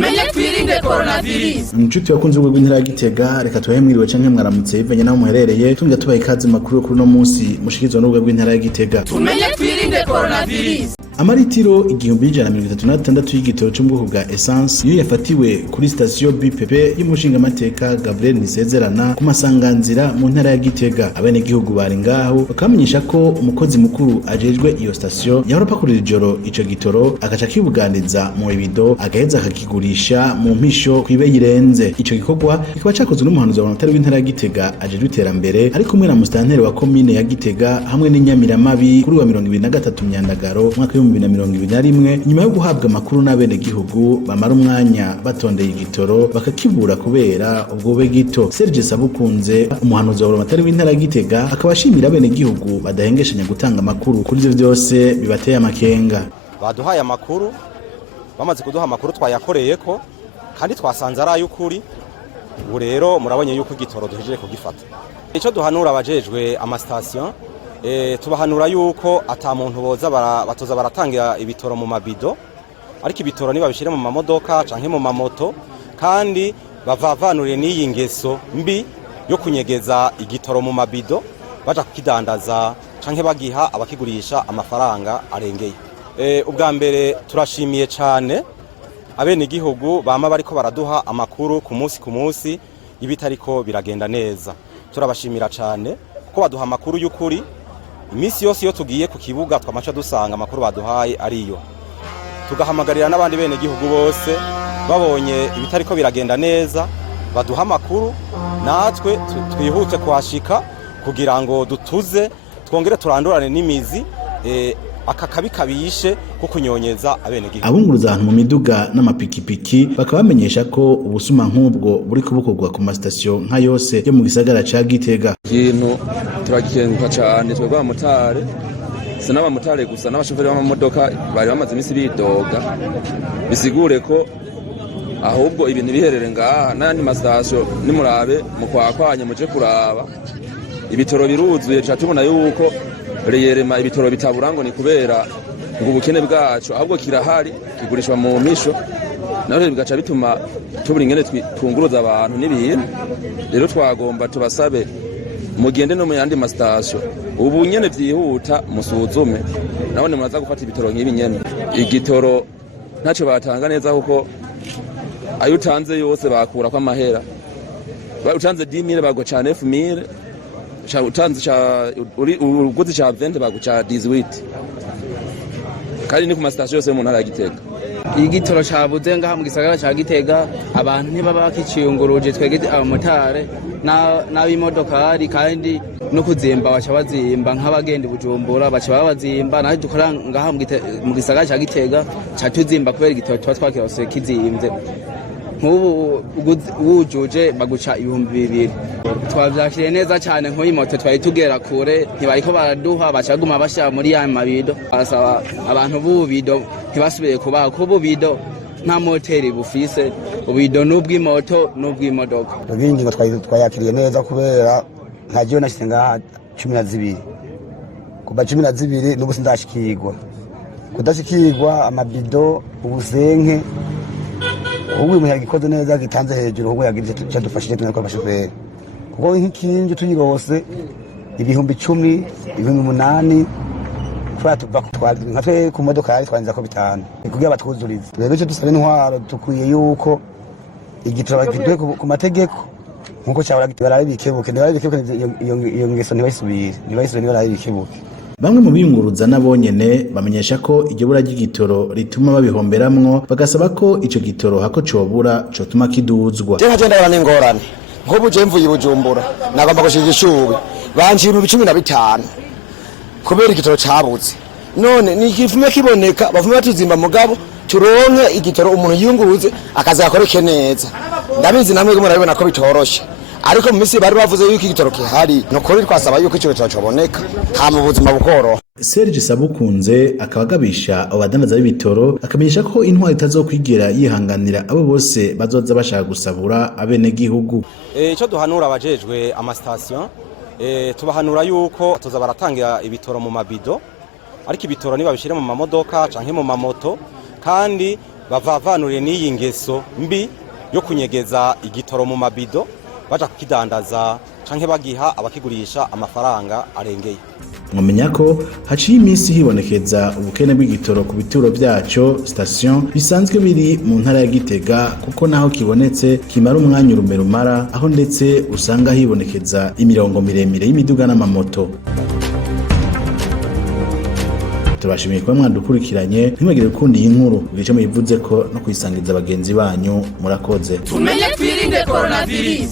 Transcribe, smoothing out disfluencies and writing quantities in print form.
tumenye twirinde coronavirus. Inshuti wakunze ubwo bw'intara ya Gitega, reka tubahe mwiriwe canke mwaramutse bivanye naho muherereye, tunga tubaha ikaze makuru kuri no munsi mushikirizwa n'ubwo bw'intara ya Gitega. Tumenye twirinde coronavirus. Amaritiro 1136 y'igitoro cyo mu bwoko bwa essence iyo yafatiwe kuri station BPP y'umushinga mateka Gabriel Nisezerana ku masanganzira mu ntara ya Gitega. Abene gihugu bari ngaho bakamenyesha ko umukozi mukuru ajejwe iyo station yahora pakurira ijoro ico gitoro agaca kibuganiza mu bido agaheza akakigurisha mu mpisho kwibe yirenze. Ico gikorwa kikaba cakozwe n'umuhanuzi wa Ntare w'intara ya Gitega ajejwe iterambere ari kumwe na mustanteri wa commune ya Gitega hamwe n'inyamiramabi kuri wa 23 Myandagaro mwaka 2021 nyuma yo guhabwa amakuru n'abene gihugu bamara umwanya batondeye igitoro bakakibura kubera ubwo be gito. Serge Sabukunze umuhanuzi wa Ntare w'intara ya Gitega akaba ashimira abene gihugu badahengeshanya gutanga amakuru kuri ivyo byose bibateye amakenga. Baduhaye amakuru bamaze kuduha amakuru twayakoreyeko kandi twasanze ari ay'ukuri. Ubu rero murabonye yuko igitoro duhejeje kugifata. Ico duhanura abajejwe amastation tubahanura yuko ata muntu batoza baratangira ibitoro mu mabido, ariko ibitoro niba bishire mu mamodoka canke mu mamoto, kandi bavavanuriye n'iyi ngeso mbi yo kunyegeza igitoro mu mabido baja kukidandaza canke bagiha abakigurisha amafaranga arengeye. Ubwa mbere turashimiye cyane abene gihugu bama bariko baraduha amakuru ku munsi ibitariko biragenda neza. Turabashimira cyane kuko baduha amakuru y'ukuri. Imisi yose iyo tugiye ku kibuga twamaca dusanga amakuru baduhaye ariyo. Tugahamagarira n'abandi bene gihugu bose babonye ibitariko biragenda neza baduha amakuru, natwe twihute kwashika kugira ngo dutuze twongere turandurane n'imizi aka kabi kabishe ko kunyonyeza abene gihugu. Abunguruza ahantu mu miduga n'amapikipiki bakaba bamenyesha ko ubusuma nk'ubwo buri kubukorwa ku mastation nka yose yo mu gisagara ca Gitega. Ikintu turagikenguka cyane twebwe abamotari, si n'abamotari gusa n'abashoferi b'amamodoka bari bamaze imisi bidoga, bisigure ko ahubwo ibintu biherere ngaha n'andi mastation nimurabe mu kwakwanye muje kuraba ibitoro biruzuye ca tubona yuko reyerema ibitoro bitaburango ni kubera ngo ubukene bwacu ahubwo kirahari kigurishwa mu misho, naho bigaca bituma tubura ingene twunguruza abantu n'ibintu. Rero twagomba tubasabe mugende no mu yandi mastation ubu nyene vyihuta musuzume nabone muraza gufata ibitoro nk'ibi nyene. Igitoro ntaco batanga neza kuko ayo utanze yose bakura kwa mahera, utanze 10000 bagwa cyane 9000 utanze uguzi cha 20 baguca 18 kandi ni ku mastation yose mu ntara ya Gitega. Igitoro cabuze ngaha mu gisagara ca Gitega, abantu ntibaba bakiciyunguruje twege abamotare n'abimodokari, kandi no kuzimba baca bazimba nk'abagenda Bujumbura baca babazimba, naho dukora ngaha mu gisagara ca Gitega ca tuzimba kubera igitoro twa twakirose kizimvye. Nk'ubu wujuje baguca 2000. Twavyakiriye neza cyane nk'uyu moto twari tugera kure ntibariko baraduha bacaguma bashya muri ya mabido. Asaba abantu b'ubido ntibasubiye kubaha ko bubido nta moteri bufise, ubido n'ubw'imoto n'ubw'imodoka. Ingingo twayakiriye neza kubera ntagiye nashyize ngaha 12 kuba 12 n'ubu sindashikirwa kudashikirwa amabido ubusenke. Ubu yagikoze neza gitanze hejuru ubwo yagize cyadufashije tunako abashoferi kuko nk'ikindi tuyirose 10,000 8,000 twatuva twatwe ku modoka yari twanza ko 5 kugira batwuzurize. Rero cyo dusabe intwaro tukwiye yuko igitoro bagidwe ku mategeko nkuko cyabara barabikebuke iyo ngeso ntibasubire barabikebuke. Bamwe mu biyunguruza nabonyene bamenyesha ko igibura ry'igitoro rituma babihomberamwo, bagasaba ko ico gitoro hako cobura cotuma kiduzwa. Je hagenda barane ingorane nk'ubu je mvuye Bujumbura nagomba gushika ishubi banjira mu 15 kubera igitoro cabuze. None ni ikifume kiboneka bavume batuzimba mugabo turonke igitoro umuntu yiyunguruze akaza yakoreke neza. Ndabizi namwe murabibona ko bitoroshe, ariko mu misi bari bavuze yuko igitoro kihari no kuri twasaba yuko ico gitoro coboneka ha mu buzima bukoro. Serge Sabukunze akabagabisha abadandaza b'ibitoro akamenyesha ko intwari itazokwigera yihanganira abo bose bazoza bashaka gusabura abene gihugu. Ico duhanura abajejwe amastation tubahanura yuko toza baratangira ibitoro mu mabido, ariko ibitoro niba bishire mu mamodoka canke mu mamoto, kandi bavavanure n'iyi ngeso mbi yo kunyegeza igitoro mu mabido baja kukidandaza canke bagiha abakigurisha amafaranga arengeye. Mwamenya ko haciye iminsi hibonekeza ubukene bw'igitoro ku bituro vyaco station bisanzwe biri mu ntara ya Gitega, kuko naho kibonetse kimara umwanya rumara, aho ndetse usanga hibonekeza imirongo miremire y'imiduga n'amamoto. Tubashimiye kuba mwadukurikiranye, ntimwagire gukunda iyi nkuru bice muyivuze ko no kuyisangiza abagenzi banyu. Murakoze. Tumenye twirinde coronavirus.